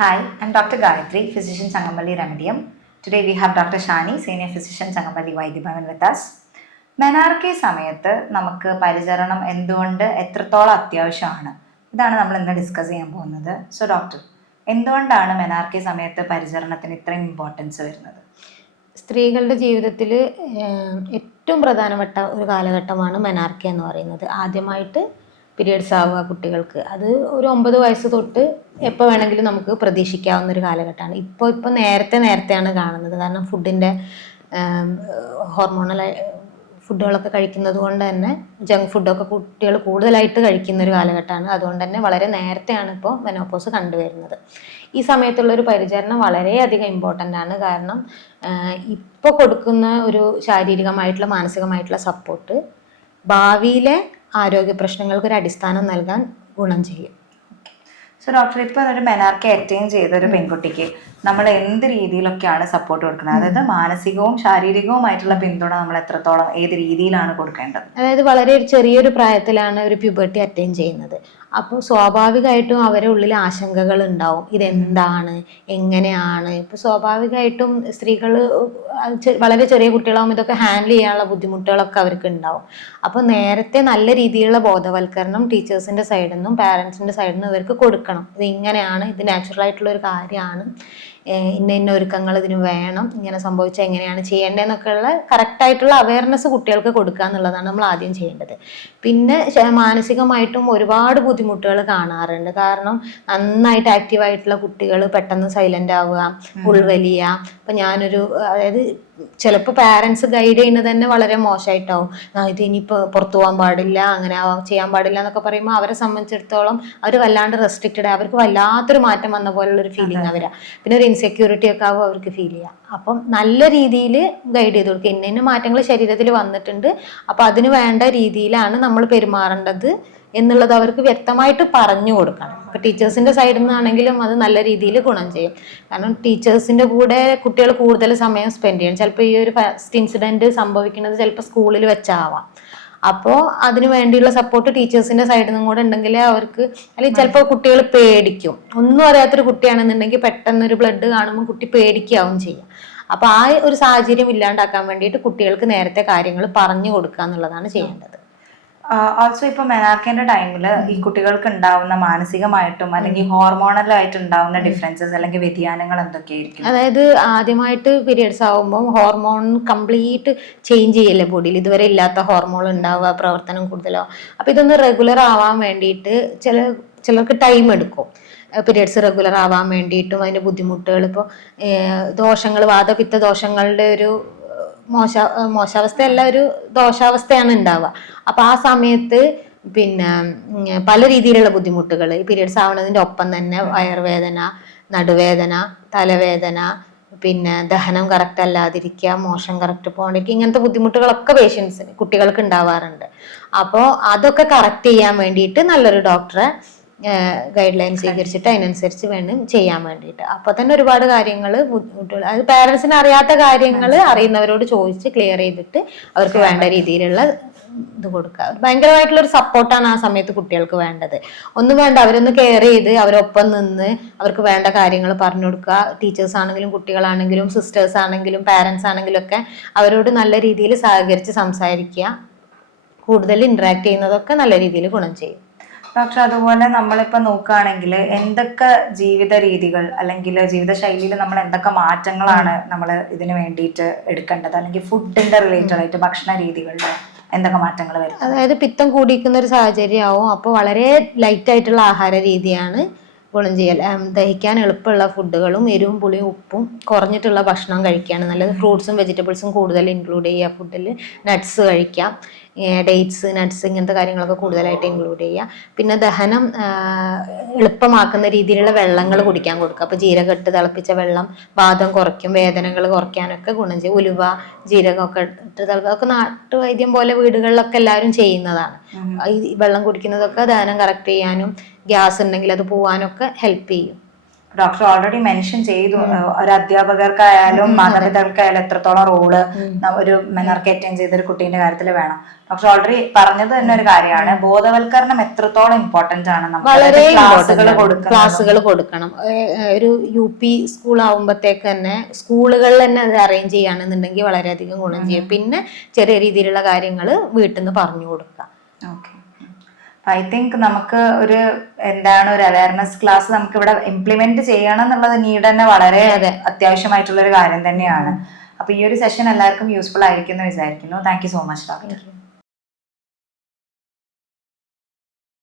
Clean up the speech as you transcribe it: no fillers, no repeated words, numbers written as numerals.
Hi, I'm Dr. Gayatri, physician Changamalli Remedium. Today we have Dr. Shani, senior physician Changamalli Vaidibhavan with us. Menarche സമയത്ത് നമുക്ക് പരിചരണം എന്തുകൊണ്ട് എത്രത്തോളം അത്യാവശ്യമാണ്, ഇതാണ് നമ്മൾ ഇന്ന് ഡിസ്കസ് ചെയ്യാൻ പോകുന്നത്. സോ ഡോക്ടർ, എന്തുകൊണ്ടാണ് മെനാർക്കി സമയത്ത് പരിചരണത്തിന് ഇത്രയും ഇമ്പോർട്ടൻസ് വരുന്നത്? സ്ത്രീകളുടെ ജീവിതത്തിൽ ഏറ്റവും പ്രധാനപ്പെട്ട ഒരു കാലഘട്ടമാണ് മെനാർക്കി എന്ന് പറയുന്നത്. ആദ്യമായിട്ട് പീരിയഡ്സ് ആവുക കുട്ടികൾക്ക്, അത് ഒരു 9 വയസ്സ് തൊട്ട് എപ്പോൾ വേണമെങ്കിലും നമുക്ക് പ്രതീക്ഷിക്കാവുന്ന ഒരു കാലഘട്ടമാണ്. ഇപ്പോൾ നേരത്തെയാണ് കാണുന്നത്. കാരണം ഫുഡിൻ്റെ ഹോർമോണൽ ഫുഡുകളൊക്കെ കഴിക്കുന്നത് കൊണ്ട് തന്നെ ജങ്ക് ഫുഡൊക്കെ കുട്ടികൾ കൂടുതലായിട്ട് കഴിക്കുന്ന ഒരു കാലഘട്ടമാണ്. അതുകൊണ്ട് തന്നെ വളരെ നേരത്തെയാണ് ഇപ്പോൾ മെനോപോസ് കണ്ടുവരുന്നത്. ഈ സമയത്തുള്ളൊരു പരിചരണം വളരെയധികം ഇമ്പോർട്ടൻ്റ് ആണ്. കാരണം ഇപ്പോൾ കൊടുക്കുന്ന ഒരു ശാരീരികമായിട്ടുള്ള മാനസികമായിട്ടുള്ള സപ്പോർട്ട് ഭാവിയിലെ ആരോഗ്യ പ്രശ്നങ്ങൾക്ക് ഒരു അടിസ്ഥാനം നൽകാൻ ഗുണം ചെയ്യും. സോ ഡോക്ടർ, ഇപ്പോൾ ഒരു മെനാർക്കി അറ്റൈൻ ചെയ്ത ഒരു പെൺകുട്ടിക്ക് നമ്മൾ എന്ത് രീതിയിലൊക്കെയാണ് സപ്പോർട്ട് കൊടുക്കുന്നത്? അതായത് മാനസികവും ശാരീരികവുമായിട്ടുള്ള പിന്തുണ നമ്മൾ എത്രത്തോളം ഏത് രീതിയിലാണ് കൊടുക്കേണ്ടത്? അതായത് വളരെ ചെറിയൊരു പ്രായത്തിലാണ് ഒരു പ്യൂബർട്ടി അറ്റൈൻ ചെയ്യുന്നത്. അപ്പോൾ സ്വാഭാവികമായിട്ടും അവരുടെ ഉള്ളിൽ ആശങ്കകൾ ഉണ്ടാവും. ഇതെന്താണ്, എങ്ങനെയാണ്? ഇപ്പോൾ സ്വാഭാവികമായിട്ടും സ്ത്രീകൾ വളരെ ചെറിയ കുട്ടികളാകുമ്പോൾ ഇതൊക്കെ ഹാൻഡിൽ ചെയ്യാനുള്ള ബുദ്ധിമുട്ടുകളൊക്കെ അവർക്ക് ഉണ്ടാവും. അപ്പോൾ നേരത്തെ നല്ല രീതിയിലുള്ള ബോധവൽക്കരണം ടീച്ചേഴ്സിൻ്റെ സൈഡിൽ നിന്നും പാരൻസിൻ്റെ സൈഡിൽ നിന്നും ഇവർക്ക് കൊടുക്കണം. ഇത് ഇങ്ങനെയാണ്, ഇത് നാച്ചുറൽ ആയിട്ടുള്ള ഒരു കാര്യമാണ്, ഇന്ന ഒരുക്കങ്ങൾ ഇതിന് വേണം, ഇങ്ങനെ സംഭവിച്ചാൽ എങ്ങനെയാണ് ചെയ്യേണ്ടതെന്നൊക്കെയുള്ള കറക്റ്റായിട്ടുള്ള അവയർനെസ് കുട്ടികൾക്ക് കൊടുക്കുക എന്നുള്ളതാണ് നമ്മൾ ആദ്യം ചെയ്യേണ്ടത്. പിന്നെ മാനസികമായിട്ടും ഒരുപാട് ബുദ്ധിമുട്ടുകൾ കാണാറുണ്ട്. കാരണം നന്നായിട്ട് ആക്റ്റീവായിട്ടുള്ള കുട്ടികൾ പെട്ടെന്ന് സൈലൻ്റ് ആവുക, ഉൾവലിയ. അപ്പം അതായത് ചിലപ്പോൾ പാരൻസ് ഗൈഡ് ചെയ്യുന്നത് തന്നെ വളരെ മോശമായിട്ടാവും. ഇത് ഇനിയിപ്പോൾ പുറത്തു പോകാൻ പാടില്ല, അങ്ങനെ ചെയ്യാൻ പാടില്ല എന്നൊക്കെ പറയുമ്പോൾ അവരെ സംബന്ധിച്ചിടത്തോളം അവർ വല്ലാണ്ട് റെസ്ട്രിക്റ്റഡ്, അവർക്ക് വല്ലാത്തൊരു മാറ്റം വന്ന പോലുള്ളൊരു ഫീലിംഗ് അവരാ. പിന്നെ ഒരു ഇൻസെക്യൂരിറ്റി ഒക്കെ ആവും അവർക്ക് ഫീൽ ചെയ്യാം. അപ്പം നല്ല രീതിയിൽ ഗൈഡ് ചെയ്ത് കൊടുക്കുക. ഇന്ന മാറ്റങ്ങൾ ശരീരത്തിൽ വന്നിട്ടുണ്ട്, അപ്പം അതിന് വേണ്ട രീതിയിലാണ് നമ്മൾ പെരുമാറേണ്ടത് എന്നുള്ളത് അവർക്ക് വ്യക്തമായിട്ട് പറഞ്ഞു കൊടുക്കണം. ഇപ്പം ടീച്ചേഴ്സിൻ്റെ സൈഡിൽ നിന്നാണെങ്കിലും അത് നല്ല രീതിയിൽ ഗുണം ചെയ്യും. കാരണം ടീച്ചേഴ്സിൻ്റെ കൂടെ കുട്ടികൾ കൂടുതൽ സമയം സ്പെൻഡ് ചെയ്യണം. ചിലപ്പോൾ ഈ ഒരു ഫസ്റ്റ് ഇൻസിഡൻറ്റ് സംഭവിക്കുന്നത് ചിലപ്പോൾ സ്കൂളിൽ വെച്ചാവാം. അപ്പോൾ അതിന് വേണ്ടിയുള്ള സപ്പോർട്ട് ടീച്ചേഴ്സിൻ്റെ സൈഡിൽ നിന്നും കൂടെ ഉണ്ടെങ്കിൽ അവർക്ക്, അല്ലെങ്കിൽ ചിലപ്പോൾ കുട്ടികൾ പേടിക്കും. ഒന്നും അറിയാത്തൊരു കുട്ടിയാണെന്നുണ്ടെങ്കിൽ പെട്ടെന്നൊരു ബ്ലഡ് കാണുമ്പോൾ കുട്ടി പേടിക്കാവും ചെയ്യാം. അപ്പോൾ ആ ഒരു സാഹചര്യം ഇല്ലാണ്ടാക്കാൻ വേണ്ടിയിട്ട് കുട്ടികൾക്ക് നേരത്തെ കാര്യങ്ങൾ പറഞ്ഞു കൊടുക്കുക എന്നുള്ളതാണ് ചെയ്യേണ്ടത്. ഓൾസോ ഇപ്പൊ മെനാർക്കിന്റെ ടൈമിൽ ഈ കുട്ടികൾക്ക് ഉണ്ടാവുന്ന മാനസികമായിട്ടും അല്ലെങ്കിൽ ഹോർമോണലായിട്ട് ഉണ്ടാവുന്ന ഡിഫറൻസസ് അല്ലെങ്കിൽ വ്യതിയാനങ്ങൾ എന്തൊക്കെയായിരിക്കും? അതായത് ആദ്യമായിട്ട് പീരിയഡ്സ് ആവുമ്പോൾ ഹോർമോൺ കംപ്ലീറ്റ് ചേഞ്ച് ചെയ്യല്ലേ ബോഡിയിൽ. ഇതുവരെ ഇല്ലാത്ത ഹോർമോൺ ഉണ്ടാവുക, പ്രവർത്തനം കൂടുതലോ. അപ്പൊ ഇതൊന്ന് റെഗുലർ ആവാൻ വേണ്ടിയിട്ട് ചിലർക്ക് ടൈം എടുക്കും. പീരിയഡ്സ് റെഗുലർ ആവാൻ വേണ്ടിയിട്ടും അതിന്റെ ബുദ്ധിമുട്ടുകൾ, ഇപ്പോൾ ദോഷങ്ങൾ, വാതപിത്ത ദോഷങ്ങളുടെ ഒരു മോശാവസ്ഥയല്ല, ഒരു ദോഷാവസ്ഥയാണ് ഉണ്ടാവുക. അപ്പൊ ആ സമയത്ത് പിന്നെ പല രീതിയിലുള്ള ബുദ്ധിമുട്ടുകൾ ഈ പീരിയഡ്സ് ആവുന്നതിൻ്റെ ഒപ്പം തന്നെ വയറുവേദന, നടുവേദന, തലവേദന, പിന്നെ ദഹനം കറക്റ്റ് അല്ലാതിരിക്കുക, മോഷൻ കറക്റ്റ് പോകാണ്ടിരിക്കുക, ഇങ്ങനത്തെ ബുദ്ധിമുട്ടുകളൊക്കെ കുട്ടികൾക്ക് ഉണ്ടാവാറുണ്ട്. അപ്പോൾ അതൊക്കെ കറക്റ്റ് ചെയ്യാൻ വേണ്ടിയിട്ട് നല്ലൊരു ഡോക്ടറെ ഗൈഡ് ലൈൻ സ്വീകരിച്ചിട്ട് അതിനനുസരിച്ച് വേണം ചെയ്യാൻ വേണ്ടിയിട്ട്. അപ്പൊ തന്നെ ഒരുപാട് കാര്യങ്ങൾ ബുദ്ധിമുട്ടുകൾ, അത് പാരൻസിന് അറിയാത്ത കാര്യങ്ങൾ അറിയുന്നവരോട് ചോദിച്ച് ക്ലിയർ ചെയ്തിട്ട് അവർക്ക് വേണ്ട രീതിയിലുള്ള ഇത് കൊടുക്കുക. ഭയങ്കരമായിട്ടുള്ള ഒരു സപ്പോർട്ടാണ് ആ സമയത്ത് കുട്ടികൾക്ക് വേണ്ടത്. ഒന്നും വേണ്ട, അവരൊന്ന് കെയർ ചെയ്ത് അവരൊപ്പം നിന്ന് അവർക്ക് വേണ്ട കാര്യങ്ങൾ പറഞ്ഞു കൊടുക്കുക. ടീച്ചേഴ്സ് ആണെങ്കിലും കുട്ടികളാണെങ്കിലും സിസ്റ്റേഴ്സ് ആണെങ്കിലും പാരൻസ് ആണെങ്കിലും ഒക്കെ അവരോട് നല്ല രീതിയിൽ സഹകരിച്ച് സംസാരിക്കുക, കൂടുതൽ ഇന്ററാക്ട് ചെയ്യുന്നതൊക്കെ നല്ല രീതിയിൽ ഗുണം ചെയ്യും. ഡോക്ടർ, അതുപോലെ നമ്മളിപ്പോൾ നോക്കുകയാണെങ്കിൽ എന്തൊക്കെ ജീവിത രീതികൾ അല്ലെങ്കിൽ ജീവിതശൈലിയിൽ നമ്മൾ എന്തൊക്കെ മാറ്റങ്ങളാണ് നമ്മൾ ഇതിന് വേണ്ടിയിട്ട് എടുക്കേണ്ടത്? അല്ലെങ്കിൽ ഫുഡിന്റെ റിലേറ്റഡ് ആയിട്ട് ഭക്ഷണ രീതികളുടെ എന്തൊക്കെ മാറ്റങ്ങൾ വരും? അതായത് പിത്തം കൂടിയിരിക്കുന്ന ഒരു സാഹചര്യമാവും. അപ്പോൾ വളരെ ലൈറ്റ് ആയിട്ടുള്ള ആഹാര രീതിയാണ് ഗുണം ചെയ്യൽ. ദഹിക്കാൻ എളുപ്പമുള്ള ഫുഡുകളും എരിവും പുളിയും ഉപ്പും കുറഞ്ഞിട്ടുള്ള ഭക്ഷണം കഴിക്കുകയാണ് നല്ലത്. ഫ്രൂട്ട്സും വെജിറ്റബിൾസും കൂടുതൽ ഇൻക്ലൂഡ് ചെയ്യുക ഫുഡിൽ. നട്ട്സ് കഴിക്കാം, ഡേറ്റ്സ്, നട്ട്സ്, ഇങ്ങനത്തെ കാര്യങ്ങളൊക്കെ കൂടുതലായിട്ട് ഇൻക്ലൂഡ് ചെയ്യുക. പിന്നെ ദഹനം എളുപ്പമാക്കുന്ന രീതിയിലുള്ള വെള്ളങ്ങൾ കുടിക്കാൻ കൊടുക്കുക. അപ്പോൾ ജീരകം ഇട്ട് തിളപ്പിച്ച വെള്ളം വാദം കുറയ്ക്കും, വേദനകൾ കുറയ്ക്കാനൊക്കെ ഗുണം ചെയ്യും. ഉലുവ, ജീരകമൊക്കെ ഇട്ട് തിളക്കുക, അതൊക്കെ നാട്ടുവൈദ്യം പോലെ വീടുകളിലൊക്കെ എല്ലാവരും ചെയ്യുന്നതാണ്. ഈ വെള്ളം കുടിക്കുന്നതൊക്കെ ദഹനം കറക്റ്റ് ചെയ്യാനും ഗ്യാസ് ഉണ്ടെങ്കിൽ അത് പോവാനൊക്കെ ഹെൽപ്പ് ചെയ്യും. ഡോക്ടർ ഓൾറെഡി മെൻഷൻ ചെയ്തു ഒരു അധ്യാപകർക്കായാലും മാതാപിതാക്കൾക്കായാലും എത്രത്തോളം റോള് ഒരു മെനാർക്ക് അറ്റൈൻ ചെയ്ത ഒരു കുട്ടീന്റെ കാര്യത്തിൽ വേണം. ഡോക്ടർ ഓൾറെഡി പറഞ്ഞത് തന്നെ ഒരു കാര്യമാണ്, ബോധവൽക്കരണം എത്രത്തോളം ഇമ്പോർട്ടന്റ് ആണ്. വളരെ ക്ലാസ്സുകൾ കൊടുക്കണം. ഒരു UP സ്കൂൾ ആവുമ്പോഴത്തേക്ക് തന്നെ സ്കൂളുകളിൽ തന്നെ അത് അറേഞ്ച് ചെയ്യുകയാണെന്നുണ്ടെങ്കിൽ വളരെയധികം ഗുണം ചെയ്യും. പിന്നെ ചെറിയ രീതിയിലുള്ള കാര്യങ്ങൾ വീട്ടിൽ നിന്ന് പറഞ്ഞു കൊടുക്കാം. ഓക്കെ, ഐ തിങ്ക് നമുക്ക് ഒരു അവയർനെസ് ക്ലാസ് നമുക്ക് ഇവിടെ ഇംപ്ലിമെന്റ് ചെയ്യണം എന്നുള്ളത് നീഡ് തന്നെ വളരെ അത്യാവശ്യമായിട്ടുള്ള ഒരു കാര്യം തന്നെയാണ്. അപ്പൊ ഈ ഒരു സെഷൻ എല്ലാവർക്കും യൂസ്ഫുൾ ആയിരിക്കും എന്ന് വിചാരിക്കുന്നു. Thank you so much doctor.